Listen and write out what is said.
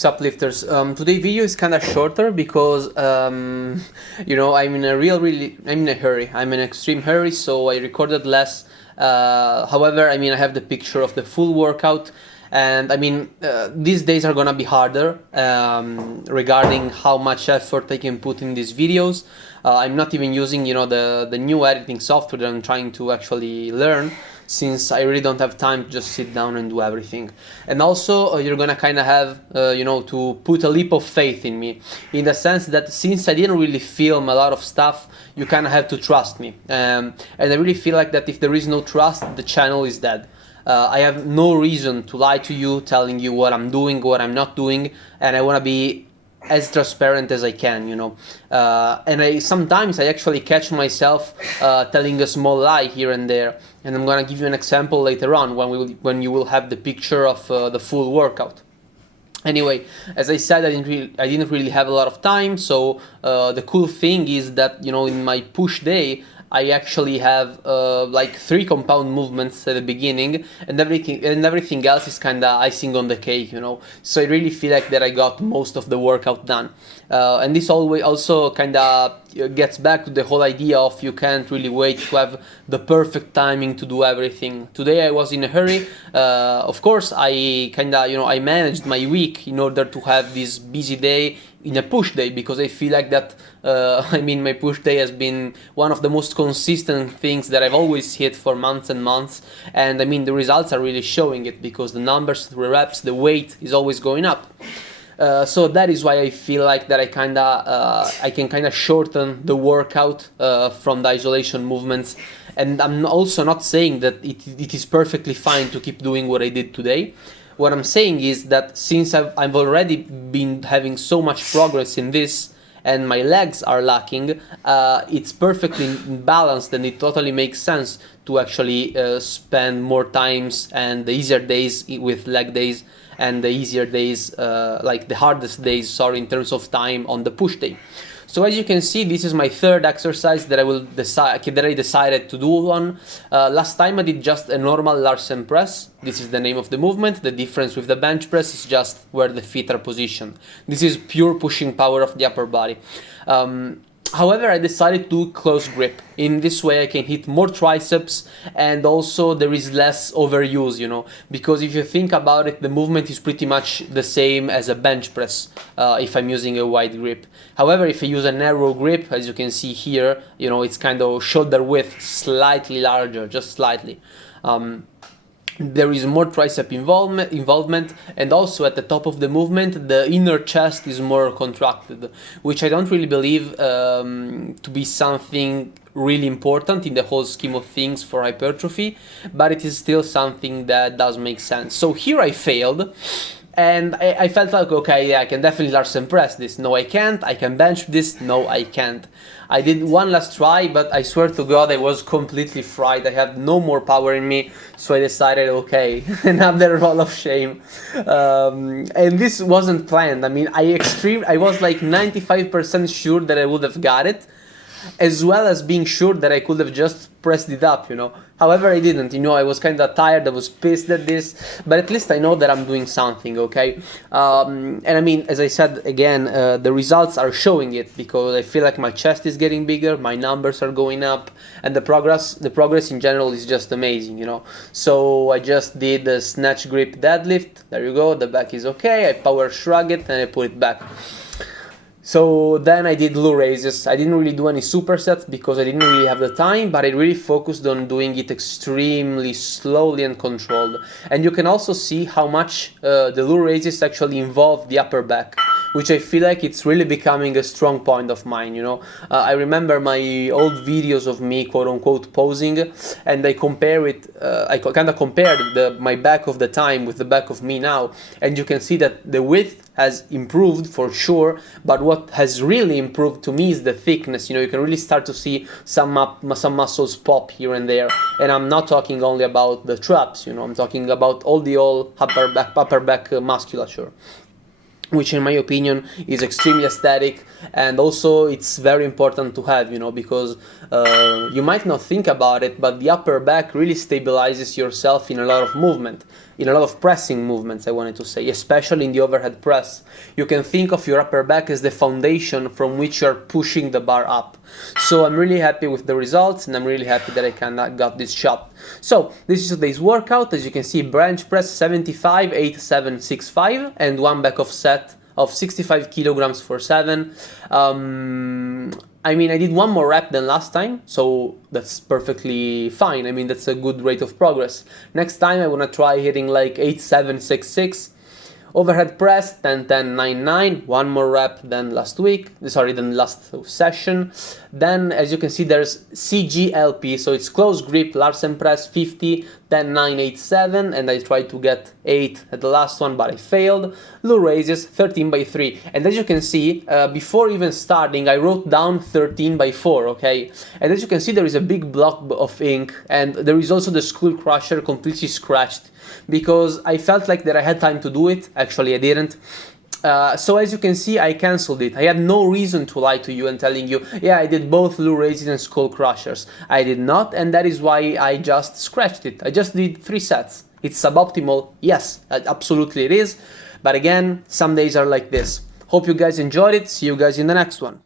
Suplifters. Today's video is kind of shorter because I'm in a I'm in a hurry. I'm in an extreme hurry, so I recorded less. However, I have the picture of the full workout, and these days are gonna be harder regarding how much effort I can put in these videos. I'm not even using the new editing software that I'm trying to actually learn, since I really don't have time to just sit down and do everything. And also you're gonna kind of have to put a leap of faith in me, in the sense that since I didn't really film a lot of stuff, you kind of have to trust me, and I really feel like that if there is no trust, the channel is dead. I have no reason to lie to you, telling you what I'm doing, what I'm not doing, and I want to be as transparent as I can, and sometimes I actually catch myself telling a small lie here and there, and I'm gonna give you an example later on when you will have the picture of the full workout. Anyway, as I said, I didn't really have a lot of time, so the cool thing is that in my push day I actually have like 3 compound movements at the beginning, and everything else is kind of icing on the cake, So I really feel like that I got most of the workout done, and this always also kind of gets back to the whole idea of you can't really wait to have the perfect timing to do everything. Today I was in a hurry. Of course, I kind of I managed my week in order to have this busy day in a push day, because I feel like that my push day has been one of the most consistent things that I've always hit for months and months, and the results are really showing it, because the numbers, the reps, the weight is always going up. So that is why I feel like that I can kind of shorten the workout from the isolation movements. And I'm also not saying that it is perfectly fine to keep doing what I did today. What I'm saying is that since I've already been having so much progress in this, and my legs are lacking, it's perfectly balanced, and it totally makes sense to actually spend more times and the easier days with leg days, and the easier days, like the hardest days, sorry, in terms of time on the push day. So as you can see, this is my third exercise that I decided to do on. Last time I did just a normal Larsen press. This is the name of the movement. The difference with the bench press is just where the feet are positioned. This is pure pushing power of the upper body. However, I decided to do close grip. In this way I can hit more triceps, and also there is less overuse, because if you think about it, the movement is pretty much the same as a bench press if I'm using a wide grip. However, if I use a narrow grip, as you can see here, it's kind of shoulder width slightly larger, just slightly. There is more tricep involvement, and also at the top of the movement the inner chest is more contracted, which I don't really believe to be something really important in the whole scheme of things for hypertrophy, but it is still something that does make sense. So here I failed, and I felt like, okay, yeah, I can definitely Larsen press this. No, I can't. I can bench this. No, I can't. I did one last try, but I swear to God I was completely fried. I had no more power in me, so I decided, okay, another roll of shame. And this wasn't planned. I was like 95% sure that I would have got it, as well as being sure that I could have just pressed it up, However, I didn't, I was kind of tired, I was pissed at this, but at least I know that I'm doing something, okay? And as I said again, the results are showing it, because I feel like my chest is getting bigger, my numbers are going up, and the progress in general is just amazing, So I just did a snatch grip deadlift. There you go, the back is okay. I power shrug it and I put it back. So then I did glute raises. I didn't really do any supersets because I didn't really have the time, but I really focused on doing it extremely slowly and controlled. And you can also see how much the glute raises actually involve the upper back, which I feel like it's really becoming a strong point of mine, I remember my old videos of me, quote-unquote, posing, and I compare it, I kind of compared my back of the time with the back of me now, and you can see that the width has improved for sure, but what has really improved to me is the thickness. You can really start to see some muscles pop here and there, and I'm not talking only about the traps, I'm talking about all the upper back musculature, which in my opinion is extremely aesthetic, and also it's very important to have, because you might not think about it, but the upper back really stabilizes yourself in a lot of movement. in a lot of pressing movements, I wanted to say, especially in the overhead press. You can think of your upper back as the foundation from which you're pushing the bar up. So I'm really happy with the results, and I'm really happy that I kinda got this shot. So this is today's workout. As you can see, bench press 75, 8, 7, 6, 5, and one back offset of 65 kilograms for 7. I mean, I did one more rep than last time, so that's perfectly fine. I mean, that's a good rate of progress. Next time I want to try hitting like 8, 7, 6, 6. Overhead press 10, 10, 9, 9. One more rep than last session. Then, as you can see, there's CGLP, so it's close grip Larsen press 50, 10, 9, 8, 7, and I tried to get 8 at the last one, but I failed. Low raises 13 by 3, and as you can see, before even starting, I wrote down 13 by 4, okay? And as you can see, there is a big block of ink, and there is also the Skull Crusher completely scratched, because I felt like that I had time to do it. Actually, I didn't. So as you can see, I cancelled it. I had no reason to lie to you and telling you, yeah, I did both Low Raises and Skull Crushers. I did not, and that is why I just scratched it. I just did 3 sets. It's suboptimal, yes, absolutely it is. But again, some days are like this. Hope you guys enjoyed it. See you guys in the next one.